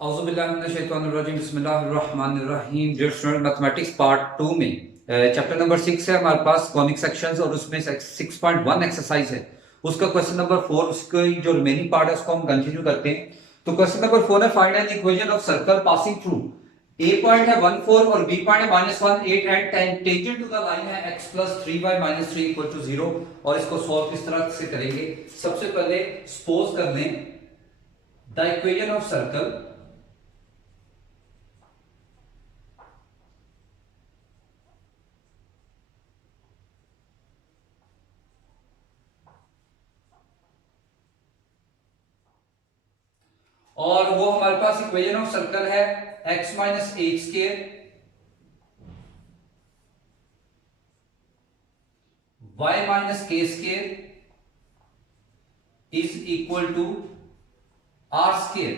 बिस्मिल्लाहिर्रहमानिर्रहीम। Dear student, mathematics part 2 में chapter number 6 है हमारे पास कॉनिक सेक्शंस, और उसमें 6.1 एक्सरसाइज है। उसका क्वेश्चन नंबर 4, उसकी जो रिमेनिंग पार्ट है उसको हम कंटिन्यू करते हैं। तो क्वेश्चन नंबर 4 है, find an equation of circle passing through a point है 1 4 और बी पॉइंट है -1 8 and tangent to the line है x + 3y - 3 = 0। और इसको सॉल्व किस तरह से करेंगे? सबसे पहले सपोज कर लें द इक्वेशन ऑफ सर्कल और वो हमारे पास इक्वेशन ऑफ सर्कल है x - h² y - k² is equal to r²।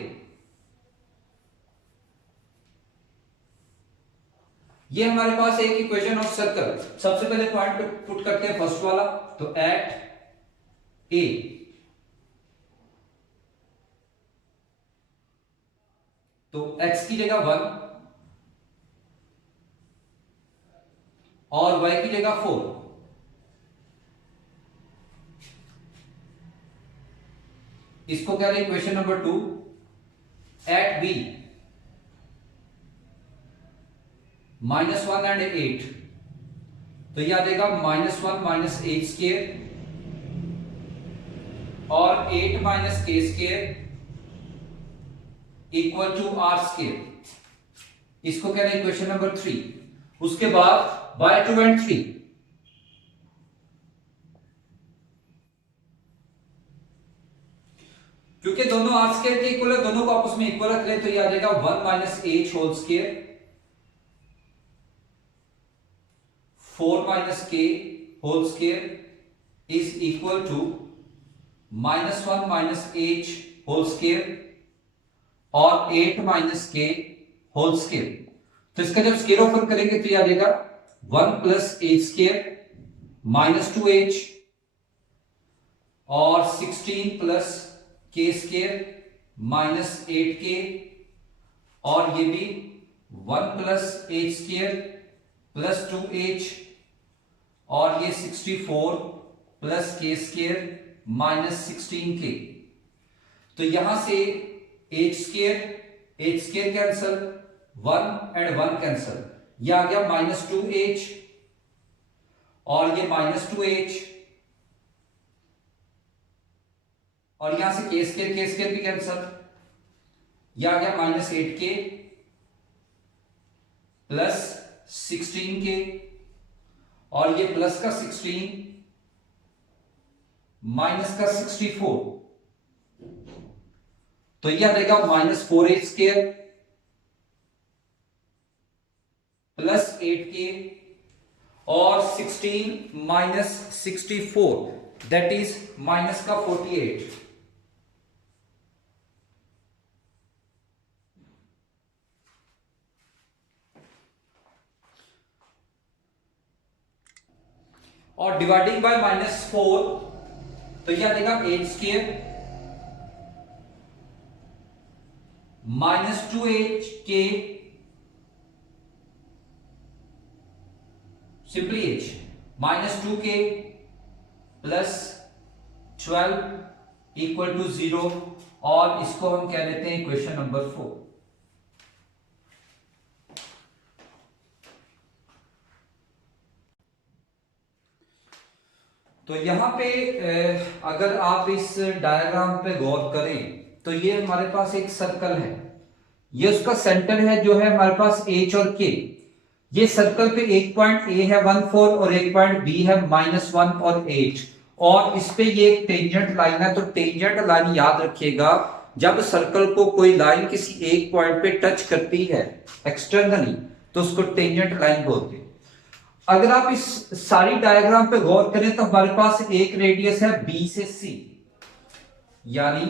ये हमारे पास एक इक्वेशन ऑफ सर्कल। सबसे पहले पॉइंट पुट करते हैं फर्स्ट वाला, तो एट ए तो x की जगह 1 और y की जगह 4। इसको कह रहे हैं equation number 2। At b -1 and 8, तो यह आ जाएगा -1 - h² और 8 - k² इक्वल टू r²। इसको कह रहे हैं इक्वेशन नंबर 3। उसके बाद y2 एंड 3, क्योंकि दोनों r² के इक्वल है, दोनों को आपस में इक्वल रख लें, तो ये आ जाएगा 1 - h whole square 4 - k whole square is equal to -1 - h whole square और 8 - k होल स्क्वायर। तो इसका जब स्क्वायर ओपन करेंगे तो ये आ जाएगा 1 + h² -2h और 16 + k² -8k, और ये भी 1 + h² +2h और ये 64 + k² -16k। तो यहां से h² कैंसल, 1 एंड 1 कैंसल, यह आ गया -2h और ये -2h, और यहां से k² भी कैंसल, यह आ गया -8k +16k, और ये प्लस का 16 माइनस का 64, तो यह देगा -4h² +8k और 16 - 64 दैट इज माइनस का 48। और डिवाइडिंग बाय -4, तो यह देगा h² -2hk simply h -2k +12 equal to 0, और इसको हम कह लेते हैं इक्वेशन नंबर 4। तो यहां पे अगर आप इस डायग्राम पे गौर करें तो ये हमारे पास एक सर्कल है, ये उसका सेंटर है जो है हमारे पास h और k। ये सर्कल पे एक पॉइंट a है 1 4 और एक पॉइंट b है -1 और 8, और इस पे ये एक टेंजेंट लाइन है। तो टेंजेंट लाइन याद रखिएगा, जब सर्कल को कोई लाइन किसी एक पॉइंट पे टच करती है एक्सटर्नली तो उसको टेंजेंट लाइन बोलते हैं। अगर आप इस सारी डायग्राम पे गौर करें तो हमारे पास एक रेडियस है B से C, यानी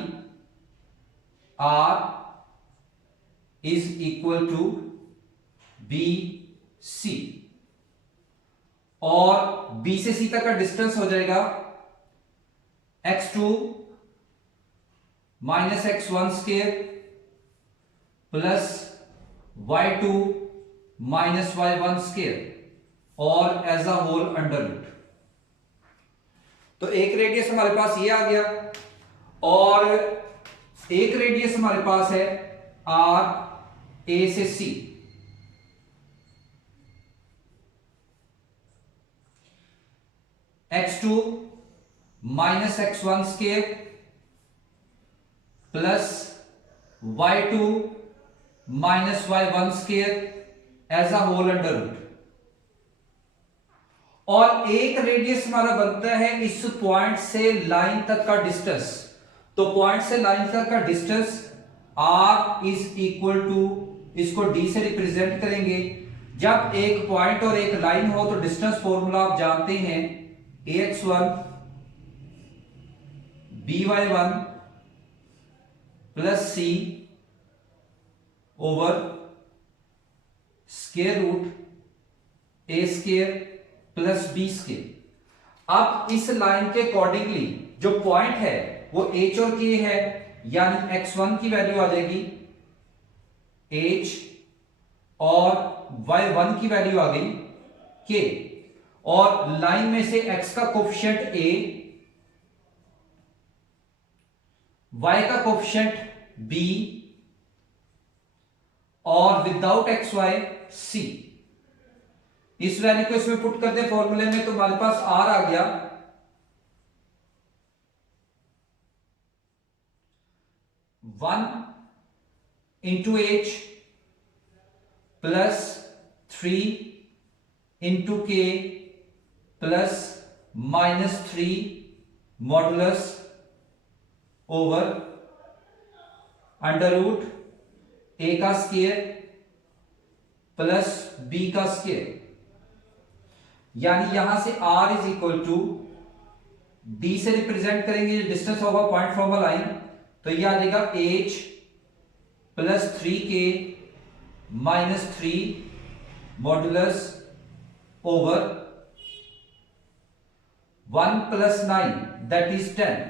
R is equal to BC, और B से C तक का डिस्टेंस हो जाएगा x2 - x1² plus y2 minus y1 square और as a whole under root. तो एक रेडियस हमारे पास ये आ गया और एक रेडियस हमारे पास है आर ए से सी। x2 माइनस x1 square plus y2 minus y1 square as a whole under root. और एक रेडियस हमारा बनता है इस पॉइंट से लाइन तक का डिस्टेंस। तो पॉइंट से लाइन तक का distance r is equal to, इसको d से रिप्रेजेंट करेंगे। जब एक पॉइंट और एक लाइन हो तो डिस्टेंस फॉर्मूला आप जानते हैं, ax1 by1 plus c over square root a square plus b square. अब इस लाइन के अकॉर्डिंगली जो पॉइंट है वो h और k है, यानी x1 की वैल्यू आ जाएगी h और y1 की वैल्यू आ गई k, और लाइन में से x का कोफिशिएंट a, y का कोफिशिएंट b और विदाउट एक्स वाई c। इस वैल्यू को इसमें पुट करते हैं फॉर्मूले में, तो हमारे पास r आ गया 1 into H plus 3 into k plus -3 modulus over under root a का स्क्वायर प्लस b का स्क्वायर। यानी यहां से r is equal to d से रिप्रेजेंट करेंगे, डिस्टेंस होगा पॉइंट फ्रॉम अ लाइन, तो ये आ जाएगा h plus 3k minus 3 modulus over 1 plus 9 that is 10।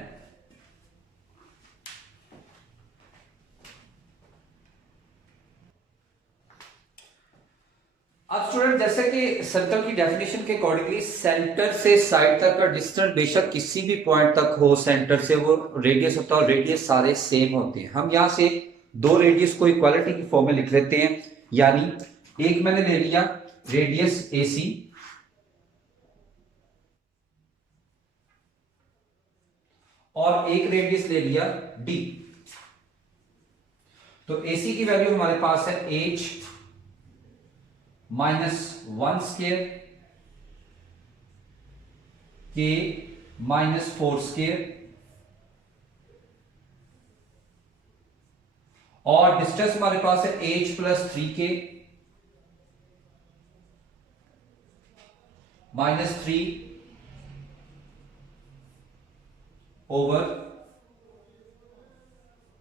अब स्टूडेंट, जैसे कि सर्कल की डेफिनेशन के अकॉर्डिंगली सेंटर से साइड तक का डिस्टेंस बेशक किसी भी पॉइंट तक हो, सेंटर से वो रेडियस होता है और रेडियस सारे सेम होते हैं। हम यहां से दो रेडियस को इक्वालिटी की फॉर्म में लिख लेते हैं, यानी एक मैंने ले लिया रेडियस AC और एक रेडियस ले लिया D। तो AC की वैल्यू हमारे पास है h -1 स्क्वायर k -4 स्क्वायर, और डिस्टेंस हमारे पास है h plus 3k -3 over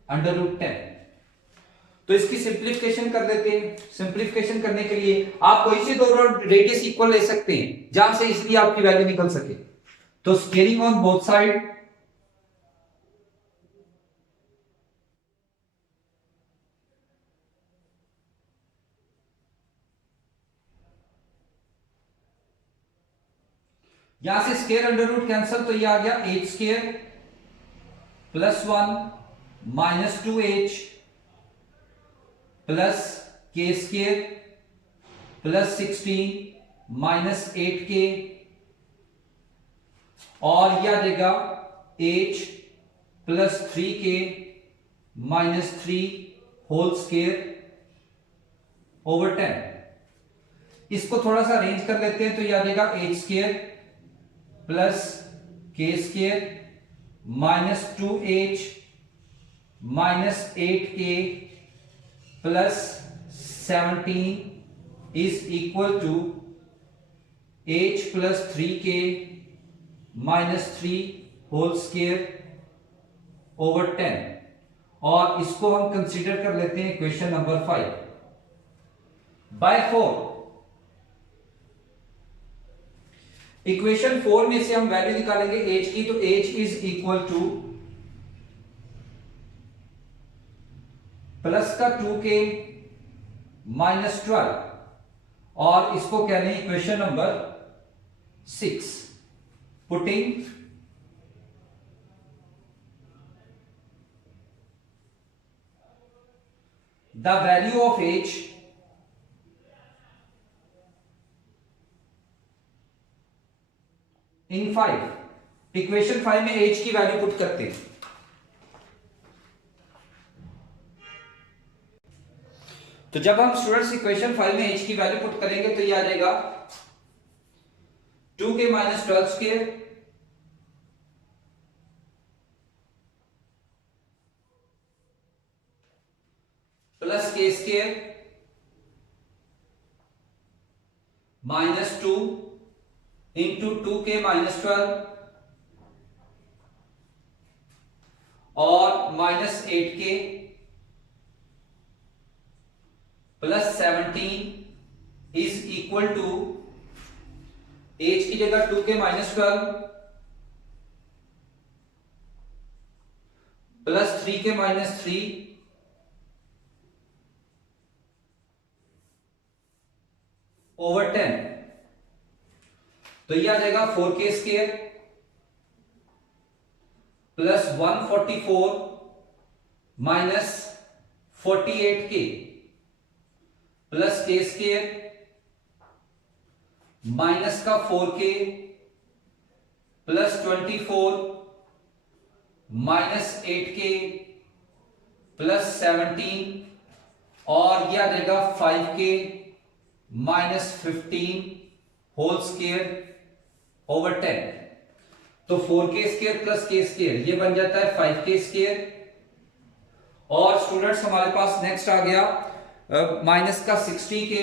under root 10। तो इसकी सिंप्लीफिकेशन कर लेते हैं। सिंप्लीफिकेशन करने के लिए आप कोई से दो रेडियस इक्वल ले सकते हैं जहां से इसलिए आपकी वैल्यू निकल सके। तो स्केलिंग ऑन बोथ साइड, यहां से स्क्वायर अंडर रूट कैंसल, तो ये आ गया h square plus 1 minus 2h plus k square plus 16 minus 8k, और यह आ जाएगा h plus 3k minus 3 whole square over 10। इसको थोड़ा सा अरेंज कर लेते हैं, तो यह आ जाएगा h square plus k square minus 2h minus 8k plus 17 is equal to h plus 3k minus 3 whole square over 10। और इसको हम कंसीडर कर लेते हैं इक्वेशन नंबर 5 बाय 4। इक्वेशन 4 में से हम वैल्यू निकालेंगे h की, तो h is equal two plus का 2k माइनस 12 और इसको कह रहे हैं equation number 6। Putting the value of H in 5। Equation 5 में एच की वैल्यू पुट करते हैं। तो जब हम स्टूडेंट्स इक्वेशन 5 में एच की वैल्यू पुट करेंगे तो ये आ जाएगा 2k minus 12 square plus k square minus 2 into 2k minus 12 और minus 8k plus 17 is equal to H की जगह 2k minus 12 plus 3k minus 3 over 10। तो यह आ जाएगा 4k square plus 144 minus 48k plus k square minus का 4k plus 24 minus 8k plus 17 और यह आ जाएगा 5k minus 15 whole square over 10। तो 4k square plus k square ये बन जाता है 5k स्क्वायर। और स्टूडेंट्स हमारे पास नेक्स्ट आ गया माइनस का 60k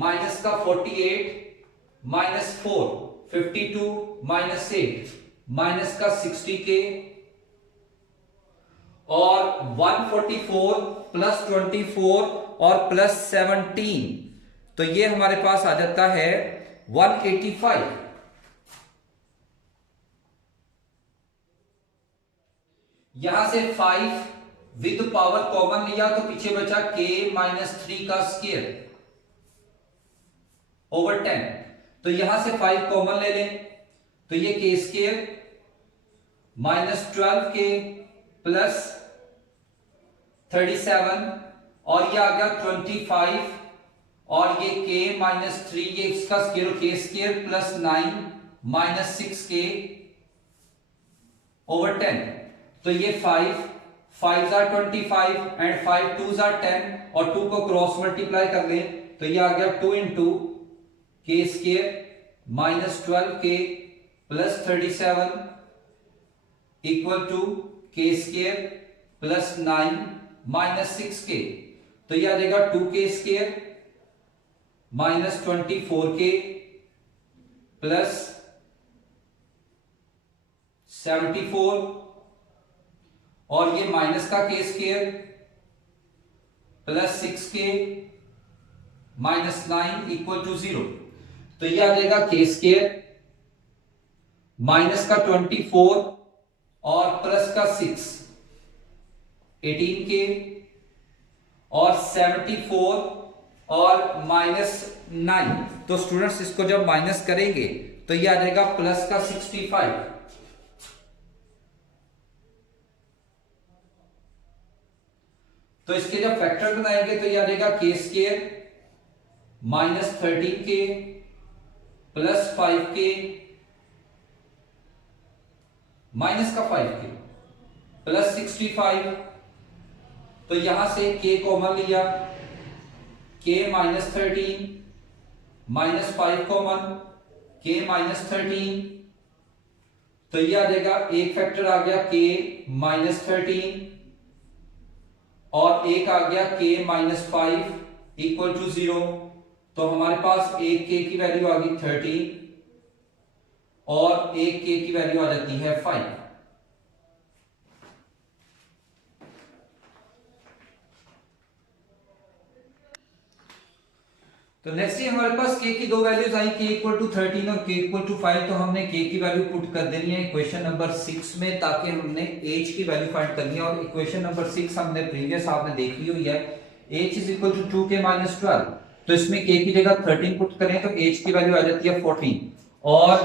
माइनस का 48 माइनस 4 52 माइनस 8 माइनस का 60k और 144 प्लस 24 और प्लस 17। तो ये हमारे पास आ जाता है 185। यहां से 5 विद पावर कॉमन लिया तो पीछे बचा k माइनस 3 का स्क्वायर ओवर 10। तो यहां से 5 कॉमन ले लें तो ये k square minus 12k plus 37 और ये आ गया 25 और ये k माइनस 3 ये इसका square k square plus 9 minus 6k over 10। तो ये 5 5 are 25 एंड 5 2s are 10 और 2 को क्रॉस मल्टीप्लाई कर लें तो ये आ गया 2 into k square minus 12k plus 37 equal to k square plus 9 minus 6k। तो ये आ जाएगा 2k square minus 24k plus 74 और ये माइनस का k square plus 6k minus 9 equal to 0। तो ये आ जाएगा k स्क्वायर माइनस का 24 और प्लस का 6 18k और 74 और माइनस 9। तो स्टूडेंट्स इसको जब माइनस करेंगे तो ये आ जाएगा प्लस का 65। तो इसके जब फैक्टर बनाएंगे तो ये आ जाएगा k square minus 13k plus 5k minus का 5k प्लस 65। तो यहां से k कॉमन लिया k minus 13 minus 5 common k minus 13। तो ये आ जाएगा एक फैक्टर आ गया k माइनस 13 और एक आ गया k माइनस 5 इक्वल टू 0। तो हमारे पास एक k की वैल्यू आ गई 13 और एक k की वैल्यू आ जाती है 5। तो तो नेक्स्ट हमारे पास k की दो वैल्यूज आई, k इक्वल टू 13 और k इक्वल टू 5। तो हमने k की वैल्यू पुट कर देनी है इक्वेशन नंबर 6 में, ताकि हमने h की वैल्यू फाइंड करनी है। और इक्वेशन नंबर 6 हमने प्रीवियस आपने देख ली हुई है, h is equal to 2k minus 12। तो इसमें k की जगह 13 पुट करें तो h की वैल्यू आ जाती है 14, और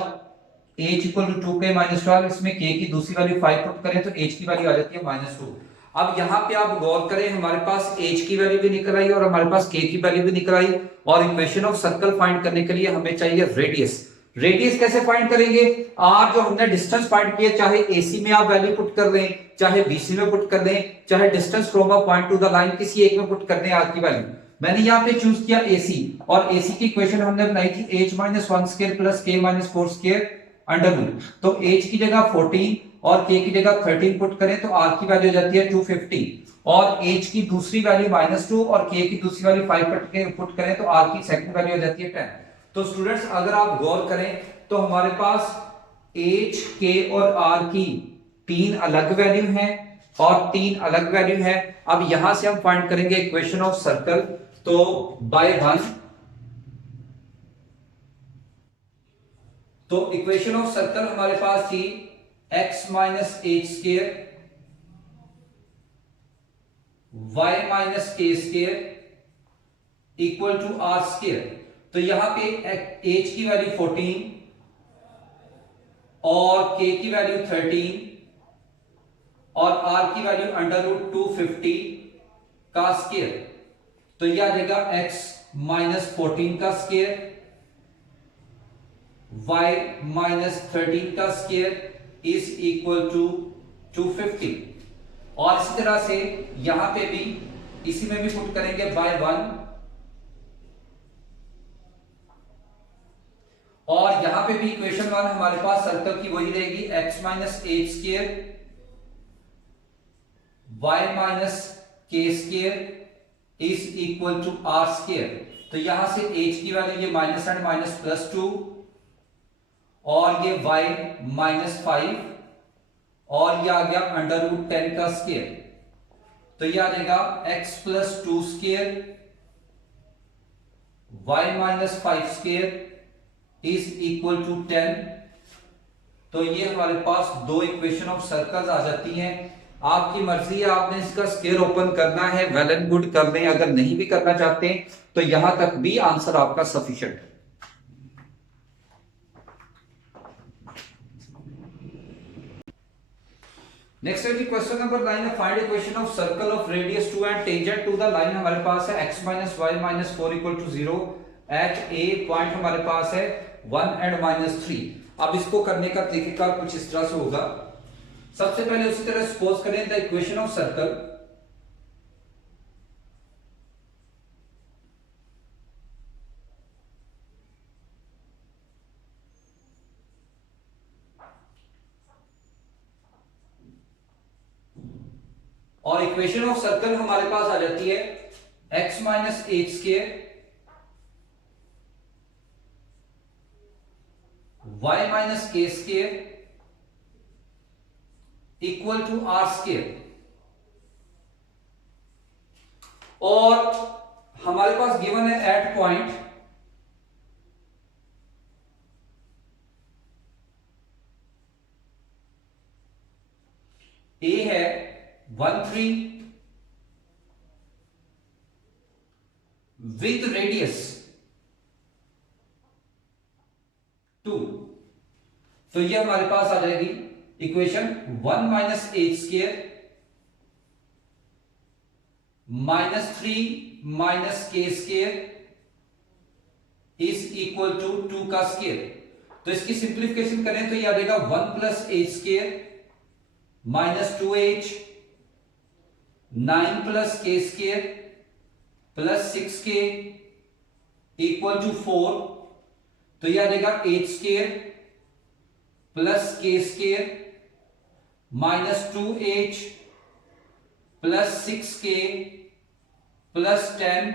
h equal to 2k minus 12, इसमें k की दूसरी वैल्यू 5 पुट करें तो h की वैल्यू आ जाती है -2। अब यहाँ पे आप गौर करें, हमारे पास h की वैल्यू भी निकल आई और हमारे पास k की वैल्यू भी निकल आई, और इक्वेशन ऑफ सर्कल फाइंड करने के लिए हमें चाहिए रेडियस। रेडियस कैसे फाइंड करेंगे? r जो हमने डिस्टेंस फाइंड किया, चाहे ac में आप वैल्यू पुट कर दें, चाहे bc में पुट कर दें, चाहे distance from a point two the line किसी एक में पुट कर दें r की वैल्यू। मैंने यहाँ पे चूज किया ac, और ac की इक्वेशन हमने बनाई थी h minus 1 square plus k minus 4 square under root. तो h की जगह 14 और k की जगह 13 पुट करें तो r की वैल्यू हो जाती है 250, और h की दूसरी वैल्यू -2 और k की दूसरी वैल्यू 5 पुट करें तो r की सेकंड वैल्यू हो जाती है 10। तो स्टूडेंट्स अगर आप गौर करें तो हमारे पास h, k और r की तीन अलग वैल्यू हैं और तीन अलग वैल्यू है। अब यहां से हम फाइंड करेंगे इक्वेशन ऑफ सर्कल। तो बाय 1, तो इक्वेशन ऑफ सर्कल हमारे पास थी x minus h square y minus k square equal to r square. तो यहां पे h की वैल्यू 14 और k की वैल्यू 13 और r की वैल्यू अंडर रूट 250 का स्क्र। तो यह आ जाएगा x माइनस 14 का स्क्र, y माइनस 13 का स्क्वायर इज इक्वल टू 250। और इसी तरह से यहां पे भी इसी में भी पुट करेंगे बाय 1, और यहां पे भी इक्वेशन 1 हमारे पास सर्कल की वही रहेगी, x minus h square y minus k square is equal to r square. तो यहां से h की वैल्यू ये माइनस एंड माइनस +2, और ये y -5, और ये आ गया अंडर रूट 10 का स्क्वायर। तो ये आ जाएगा x plus 2 square y minus 5 square is equal to 10। तो ये हमारे पास दो इक्वेशन ऑफ सर्कल्स आ जाती हैं। आपकी मर्जी है, आपने इसका स्क्वायर ओपन करना है वेल एंड गुड कर लें, अगर नहीं भी करना चाहते तो यहां तक भी आंसर आपका सफिशिएंट है। नेक्स्ट है question number 9, find equation of circle of radius 2 and tangent to the line. हमारे पास है x minus Y minus 4 equal to 0 at a point हमारे पास है 1 एंड -3। अब इसको करने का तरीका कुछ इस तरह से होगा। सबसे पहले उसी तरह सपोज करें द इक्वेशन ऑफ सर्कल और इक्वेशन ऑफ सर्कल हमारे पास आ जाती है x minus h square y minus k square equal to r square. और हमारे पास गिवन है एट पॉइंट ए है 1 3 विद रेडियस 2। तो ये हमारे पास आ जाएगी equation 1 minus h square -3 minus k square is equal to 2 का स्क्वायर। तो इसकी सिंप्लीफिकेशन करें तो ये आ जाएगा 1 plus h square -2h 9 plus k square plus 6k equal to 4। तो यह आ जाएगा h square plus k square -2h plus 6k plus 10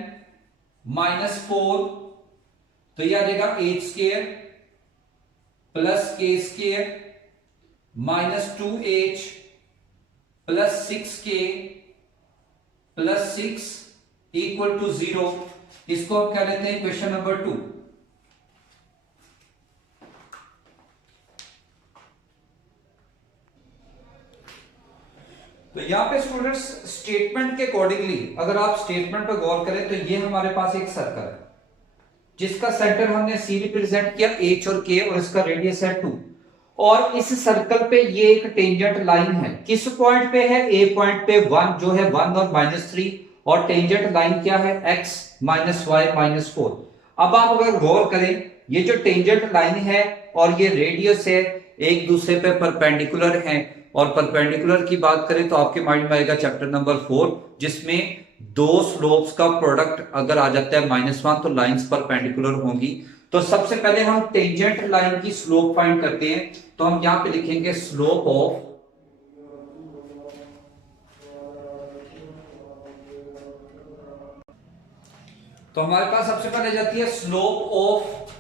-4। तो यह आ जाएगा h square plus k square -2h plus 6k plus 6 equal to 0। इसको हम कह लेते हैं क्वेश्चन नंबर 2। तो यहाँ पे स्टूडेंट्स स्टेटमेंट के अकॉर्डिंगली अगर आप स्टेटमेंट पर गौर करें तो ये हमारे पास एक सर्कल है जिसका सेंटर हमने सी रिप्रेजेंट किया एच और के और इसका रेडियस है 2। और इस सर्कल पे ये एक टेंजेंट लाइन है, किस पॉइंट पे है? ए पॉइंट पे 1 जो है 1 और -3, और टेंजेंट लाइन क्या है? x -y -4। अब आप अगर गौर करें ये जो टेंजेंट लाइन है और ये रेडियस है एक दूसरे पे परपेंडिकुलर हैं, और परपेंडिकुलर की बात करें तो आपके माइंड में आएगा चैप्टर नंबर 4 जिसमें दो स्लोप्स का प्रोडक्ट अगर आ जाता है -1 तो लाइंस परपेंडिकुलर होंगी। तो सबसे पहले हम टेंजेंट लाइन की स्लोप फाइंड करते हैं, तो हम यहां पे लिखेंगे स्लोप ऑफ तो हमारे पास सबसे पहले जाती है स्लोप ऑफ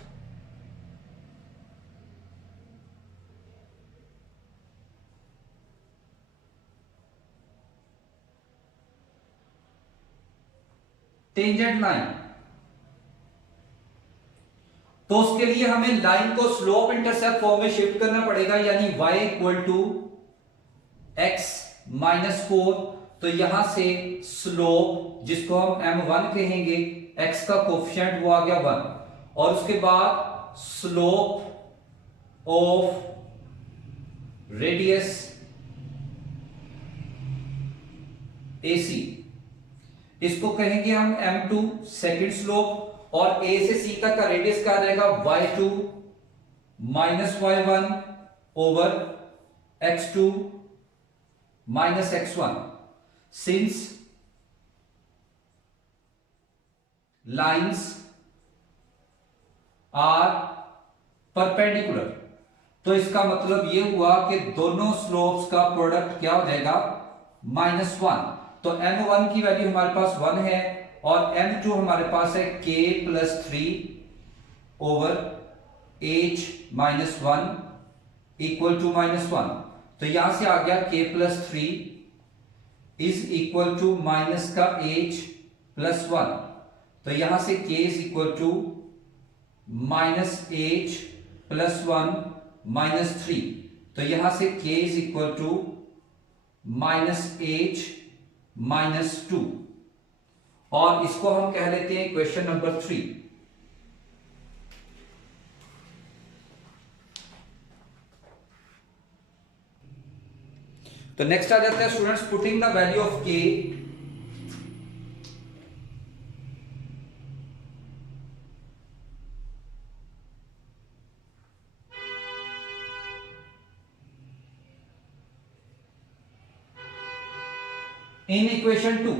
टेंजेंट लाइन। तो उसके लिए हमें लाइन को स्लोप इंटरसेप्ट फॉर्म में शिफ्ट करना पड़ेगा, यानी y इक्वल टू x -4। तो यहां से स्लोप जिसको हम m1 कहेंगे, x का कोफिशिएंट वो आ गया 1, और उसके बाद स्लोप ऑफ रेडियस AC, इसको कहेंगे हम m2 सेकंड स्लोप, और A से C तक का रेडियस क्या रहेगा? y2 -y1 over x2 -x1। Since lines are perpendicular, तो इसका मतलब ये हुआ कि दोनों स्लोप्स का प्रोडक्ट क्या हो जाएगा? -1। तो m1 की वैल्यू हमारे पास 1 है और m2 हमारे पास है k + 3 over h -1 equal to -1। तो यहां से आ गया k + 3 is equal to minus का h +1। तो यहां से k is equal to -h +1 -3। तो यहां से k is equal to -h -2, और इसको हम कह लेते हैं क्वेश्चन नंबर 3। तो नेक्स्ट आ जाता है students putting the value of k in equation 2।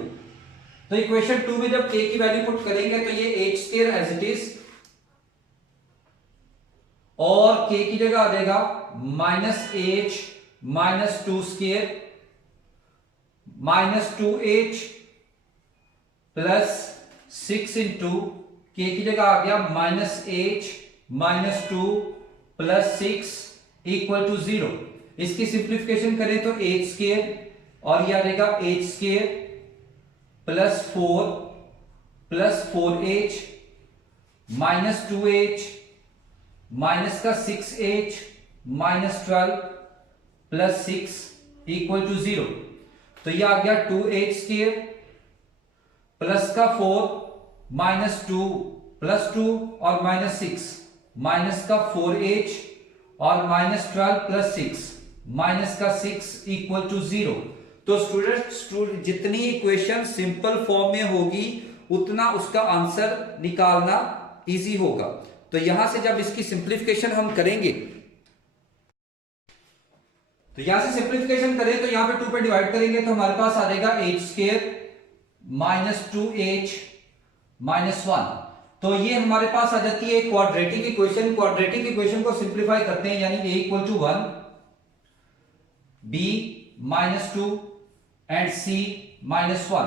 तो इक्वेशन 2 में जब k की वैल्यू पुट करेंगे तो ये h² एज इट इज, और k की जगह आ जाएगा -h -2² -2h +6 इंटू k की जगह आ गया -h -2 +6 इक्वल टू 0। इसकी सिंप्लीफिकेशन करें तो h² और यह आ जाएगा h² +4 +4h -2h माइनस का 6h -12 +6 इक्वल टू 0। तो यह आ गया 2h² प्लस का 4 -2 +2 और -6 माइनस का 4h और -12 +6 माइनस का 6 इक्वल टू 0। तो स्टूडेंट जितनी इक्वेशन सिंपल फॉर्म में होगी उतना उसका आंसर निकालना इजी होगा। तो यहां से जब इसकी सिंप्लीफिकेशन हम करेंगे, तो यहां से सिंप्लीफिकेशन करें तो यहां पे 2 पे डिवाइड करेंगे तो हमारे पास आ जाएगा h² -2h -1। तो ये हमारे पास आ जाती है क्वाड्रेटिक इक्वेशन। क्वाड्रेटिक इक्वेशन को सिंप्लीफाई करते हैं, यानी a equal to 1, b -2 and c -1।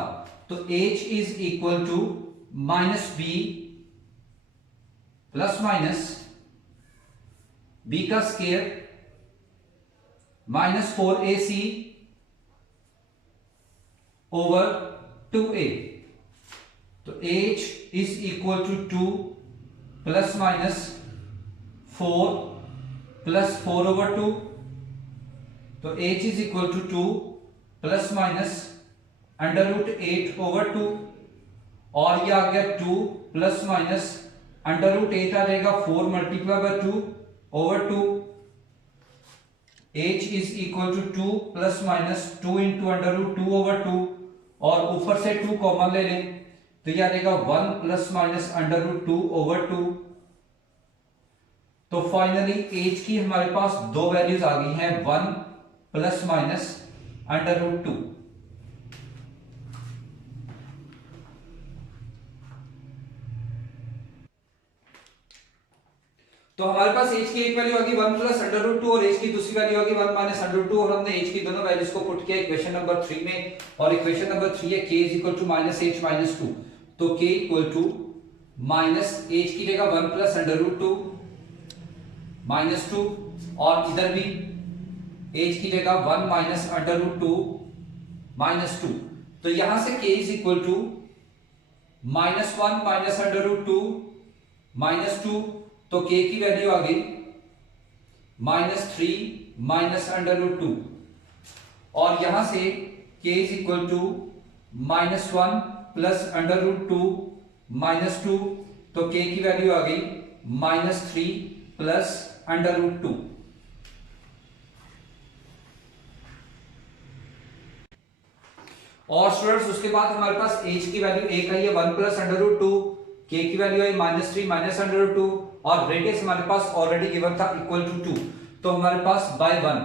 तो h is equal to -b plus minus b का स्क्वायर -4ac ओवर 2a। तो तो h is equal to 2 plus minus 4 plus 4/2, तो h is equal to 2 plus minus √8/2, और ये आ गया 2 plus minus √8 आ जाएगा 4 multiply by 2/2, h is equal to 2 plus minus 2 into √2/2, और ऊपर से 2 कॉमन ले लें तो यह आ जाएगा 1 प्लस माइनस √2/2। तो फाइनली h की हमारे पास दो वैल्यूज आ गई हैं, 1 प्लस माइनस √2। तो हमारे पास h की एक वैल्यू आ गई 1 प्लस √2 और h की दूसरी वैल्यू आ गई 1 माइनस √2, और हमने h की दोनों वैल्यूज को पुट किया इक्वेशन नंबर 3 में, और इक्वेशन नंबर 3 है k is equal to minus h minus 2, तो k equal to minus h की जगह 1 प्लस √2 माइनस 2, और इधर भी h की जगह 1 माइनस √2 माइनस 2, तो यहां से k is equal to minus 1 minus √2 minus 2, तो k की वैल्यू आ गई -3 माइनस √2, और यहां से k is equal to -1 plus √2 minus 2, तो k की वैल्यू आ गई -3 प्लस √2। और स्टूडेंट्स उसके बाद हमारे पास h की वैल्यू एक आई है 1 प्लस √2, k की वैल्यू आई -3 माइनस √2, और रेडियस हमारे पास ऑलरेडी गिवन था इक्वल टू 2, तो हमारे पास बाय 1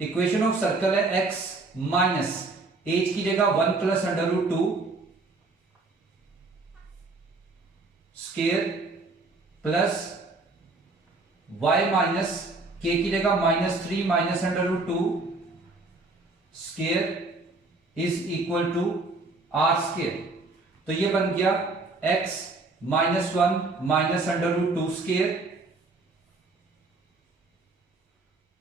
इक्वेशन ऑफ सर्कल है x माइनस h की जगह 1 plus √2 square plus y minus k की जगह -3 minus √2 square is equal to r square, तो ये बन गया x -1 minus √2 square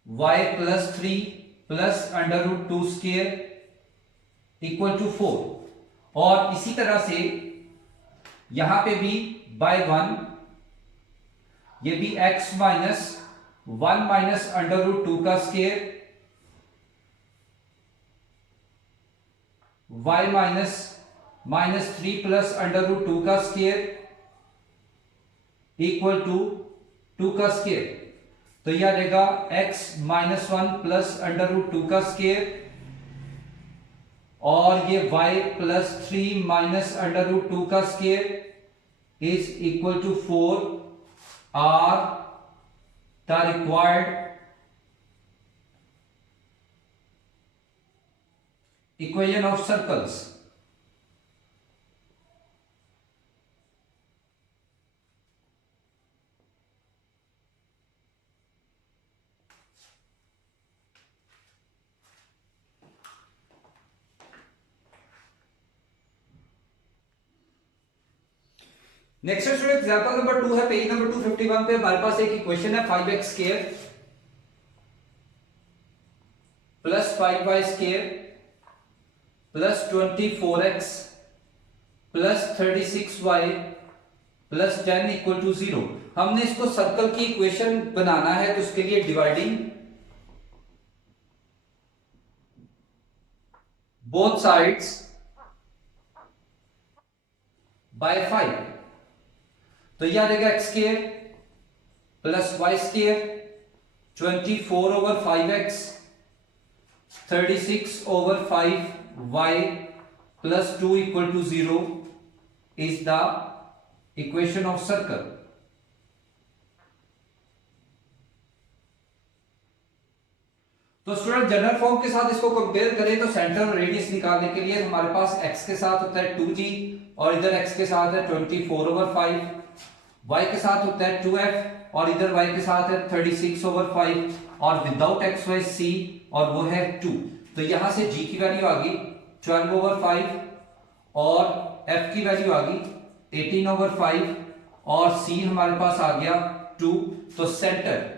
y plus 3 plus √2 square equal to 4, और इसी तरह से यहां पे भी बाय 1 ये भी x माइनस 1 माइनस √2 का स्क्वायर y माइनस 3 प्लस √2 का स्क्वायर इक्वल टू 2 का स्क्वायर, तो यह आ जाएगा x -1 प्लस √2 का स्क्वायर, और ये y प्लस 3 माइनस √2 का square is equal to 4 are the required equation of circles. Next student example number 2 है, पेज नंबर 251 पे हमारे पास एक इक्वेशन है 5x square plus 5y square plus 24x plus 36y plus 10 equal to 0। हमने इसको circle की equation बनाना है, तो उसके लिए डिवाइडिंग बोथ साइड्स बाय 5, तो यह आ जाएगा x square plus y square 24/5x 36/5y plus 2 equal to 0 is the equation of circle. तो स्टूडेंट जनरल फॉर्म के साथ इसको कंपेयर करें तो सेंटर और रेडियस निकालने के लिए हमारे पास x के साथ होता है 2g, और इधर x के साथ है 24/5, y के साथ होता है 2f, और इधर y के साथ है 36/5, और विदाउट x y c, और वो है 2, तो यहां से g की वैल्यू आ गई 12/5, और f की वैल्यू आ गई 18/5, और c हमारे पास आ गया 2, तो सेंटर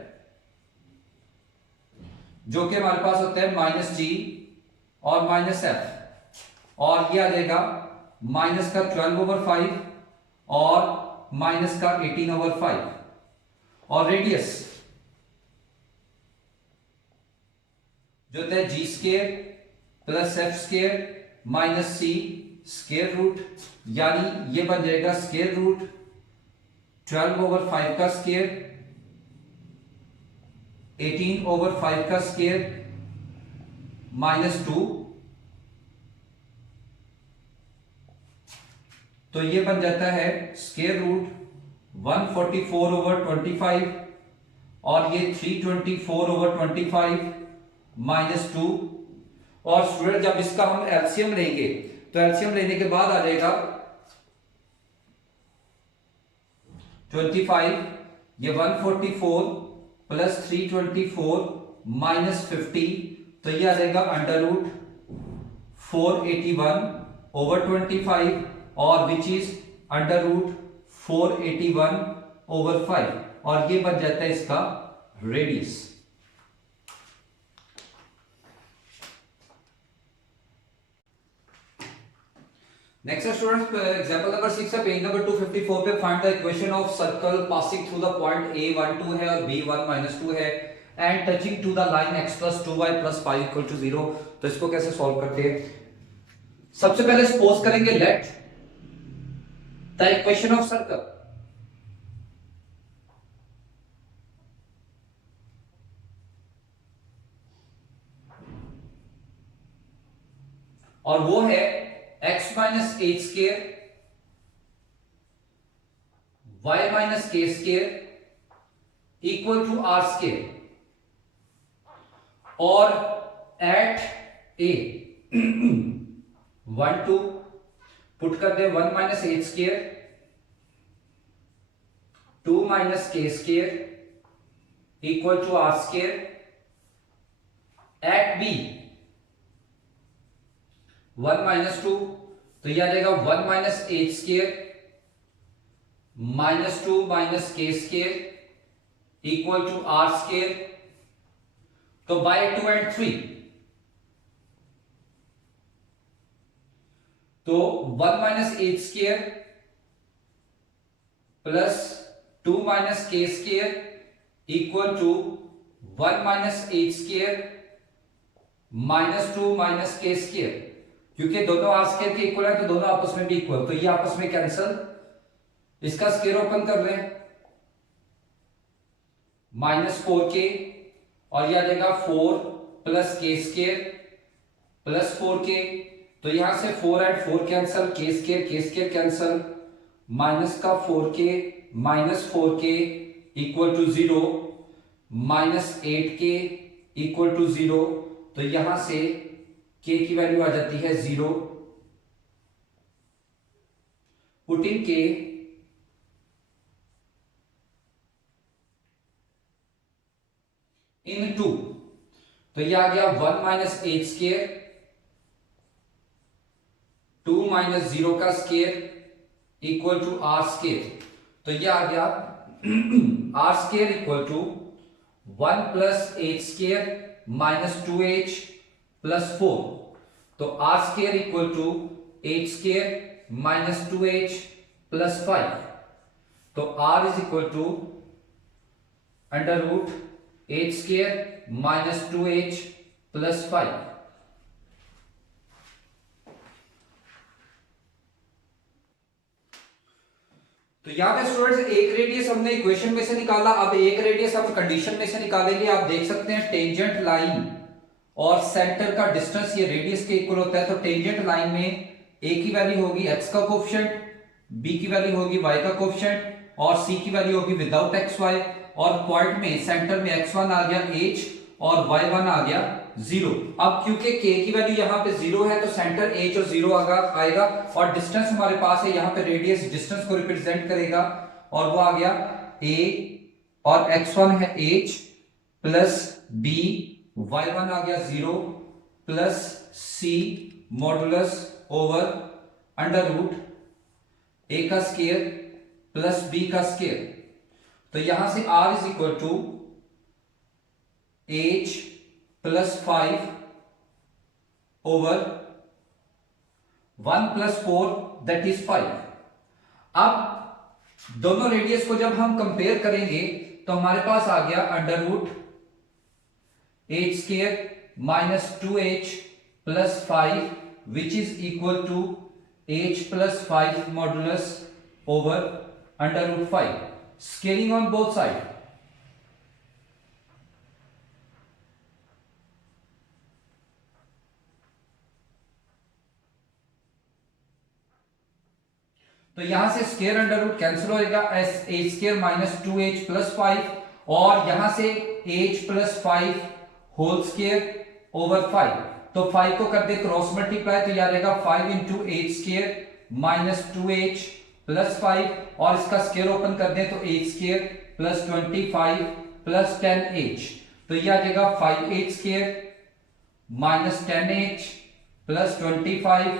जो कि हमारे पास होता है -g और -f, और ये आ जाएगा माइनस का 12/5 और माइनस का 18/5 और रेडियस जो होता है g square plus f square minus c square root, यानी ये बन जाएगा स्क्वायर रूट 12/5 का स्क्वायर 18/5 का स्क्वायर -2, तो ये बन जाता है स्क्वायर रूट 144/25 और ये 324/25 -2। और स्टूडेंट जब इसका हम एलसीएम लेंगे तो एलसीएम लेने के बाद आ जाएगा 25, ये 144 प्लस 324 -50, तो ये आ जाएगा अंडर रूट 481/25 और विच इज अंडर रूट 481/5 और ये बन जाता है इसका radius. Next students example number 6 है, पेज नंबर 254 पे find the equation of circle passing through the point a12 है और b1 -2 है and touching to the line x + 2y + 5 = 0। तो इसको कैसे सॉल्व करते हैं? सबसे पहले सपोज करेंगे let the equation of circle और वो है x - h square y - k square equal to r square और एट a 1 2 पुट कर दे 1 - h square 2 - k square equal to r square at b 1 - 2, तो यह आ जाएगा 1 - h square -2 - k square equal to r square, तो by 2 and 3 तो 1 - h square plus 2 - k square equal to 1 - h square -2 - k square, क्योंकि दोनों are square के equal है तो दोनों आपस में भी इक्वल, तो ये आपस में कैंसिल। इसका स्क्वायर ओपन कर रहे हैं -4k और यह आ जाएगा 4 + k स्क्वायर प्लस 4k, तो यहां से 4 and 4 cancel, k square cancel, minus का 4k -4k equal to 0 -8k equal to 0, तो यहां से k की वैल्यू आ जाती है 0। पुटिंग k इन 2, तो यह आ गया 1 - h स्क्वायर 2 - 0 का square equal to r square, तो यह आ गया r square equal to 1 + h square -2h plus 4, तो r square equal to h square -2h plus 5, तो r is equal to under root h square -2h plus 5। तो यहां पे students एक रेडियस हमने इक्वेशन में से निकाला, अब एक रेडियस हम कंडीशन में से निकालेंगे। आप देख सकते हैं टेंजेंट लाइन और सेंटर का डिस्टेंस ये रेडियस के इक्वल होता है, तो टेंजेंट लाइन में a की वैल्यू होगी x का कोएफिशिएंट, b की वैल्यू होगी y का कोएफिशिएंट और c की वैल्यू होगी विदाउट xy, और पॉइंट में सेंटर में x1 आ गया h और y1 आ गया 0। अब क्योंकि k की वैल्यू यहाँ पे 0 है तो सेंटर h और 0 आएगा और डिस्टेंस हमारे पास है, यहाँ पे रेडियस डिस्टेंस को रिप्रेजेंट करेगा और वो आ गया a और x1 है h प्लस b y1 आ गया 0 plus c modulus over under root a का स्क्वायर प्लस b का स्क्वायर, तो यहां से r is equal to h plus 5 over 1 plus 4 that is 5। अब दोनों रेडियस को जब हम कंपेयर करेंगे तो हमारे पास आ गया under root H square minus 2h plus 5 which is equal to h plus 5 modulus over under root 5, scaling on both side. तो यहां से स्क्वायर अंडर रूट कैंसिल होएगा, H square minus 2h plus 5 और यहां से h plus 5 whole square over 5। तो 5 को कर दे क्रॉस मल्टीप्लाई तो याद रहेगा 5 into H square minus 2h plus 5 और इसका स्क्वायर ओपन कर दे तो h square plus 25 plus 10h। तो यह आ जाएगा 5h square minus 10h plus 25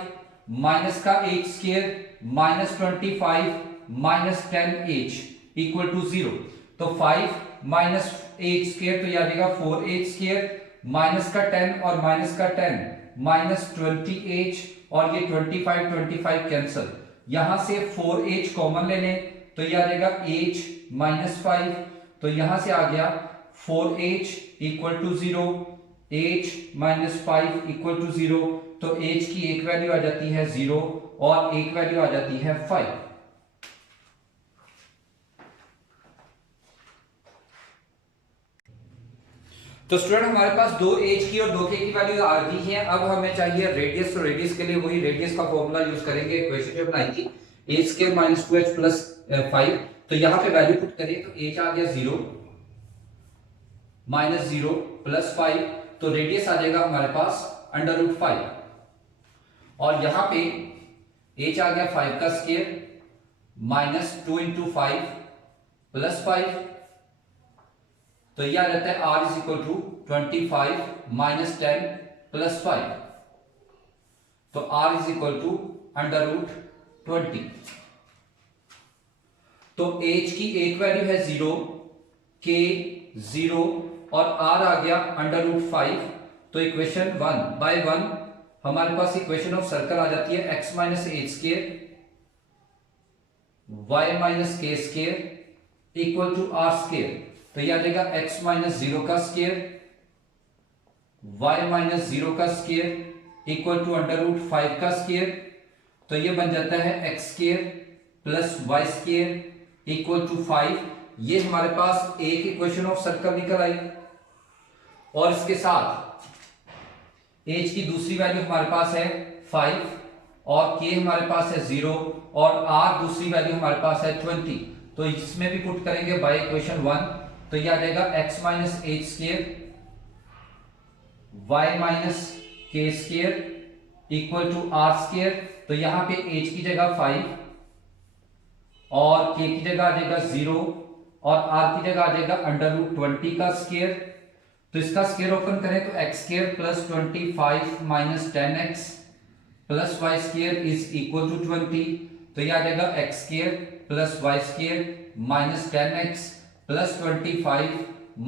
minus का h square minus 25 minus 10h equal to 0। तो 5 माइनस h स्क्वायर तो यह आ जाएगा 4h स्क्वायर माइनस का 10 और माइनस का 10 माइनस 20h और ये 25 कैंसिल, यहां से 4h कॉमन ले लें तो यह आ जाएगा h माइनस 5। तो यहां से आ गया 4h equal to 0, h minus 5 equal to 0। तो h की एक वैल्यू आ जाती है 0 और एक वैल्यू आ जाती है 5। तो स्टूडेंट हमारे पास दो एच की और दो के की वैल्यू आ गई है। अब हमें चाहिए रेडियस, तो रेडियस के लिए वही रेडियस का फॉर्मूला यूज करेंगे, इक्वेशन जो बनाई थी H square minus 2h plus 5। तो यहां पे वैल्यू पुट करिए तो h आ गया 0 माइनस 0 प्लस 5, तो रेडियस आ जाएगा हमारे पास अंडर रूट 5 और यहां पे h आ गया 5 का स्क्वायर माइनस 2 इंटू 5 प्लस 5। तो यह आ जाता है r is equal to 25 minus 10 plus 5। तो r is equal to under root 20। तो h की एक वैल्यू है 0, k 0 और r आ गया अंडर रूट 5। तो इक्वेशन 1 बाय 1 हमारे पास इक्वेशन ऑफ सर्कल आ जाती है x minus h square y minus k square equal to r square. तो यह आ जाएगा x माइनस 0 का स्क्वायर y माइनस 0 का square equal to under root 5 का स्क्वायर। तो यह बन जाता है x square plus y square equal to 5। ये हमारे पास एक इक्वेशन ऑफ सर्कल निकल आई और इसके साथ h की दूसरी वैल्यू हमारे पास है 5 और k हमारे पास है 0 और r दूसरी वैल्यू हमारे पास है 20। तो इसमें भी पुट करेंगे बाय इक्वेशन 1 तो यह आ जाएगा x minus h square y minus k square equal to r square. तो यहां पे h की जगह 5 और k की जगह आ जाएगा 0 और r की जगह आ जाएगा अंडर रूट 20 का स्क्वायर। तो इसका स्क्वायर ओपन करें तो x square plus 25 minus 10x plus y square is equal to 20। तो यह आ जाएगा x square plus y square minus 10x plus 25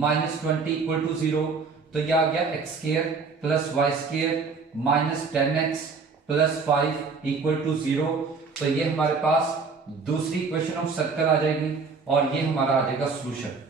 minus 20 equal to 0। तो यह आ गया x square plus y square minus 10x plus 5 equal to 0। तो ये हमारे पास दूसरी इक्वेशन ऑफ सर्कल आ जाएगी और ये हमारा आ जाएगा सॉल्यूशन।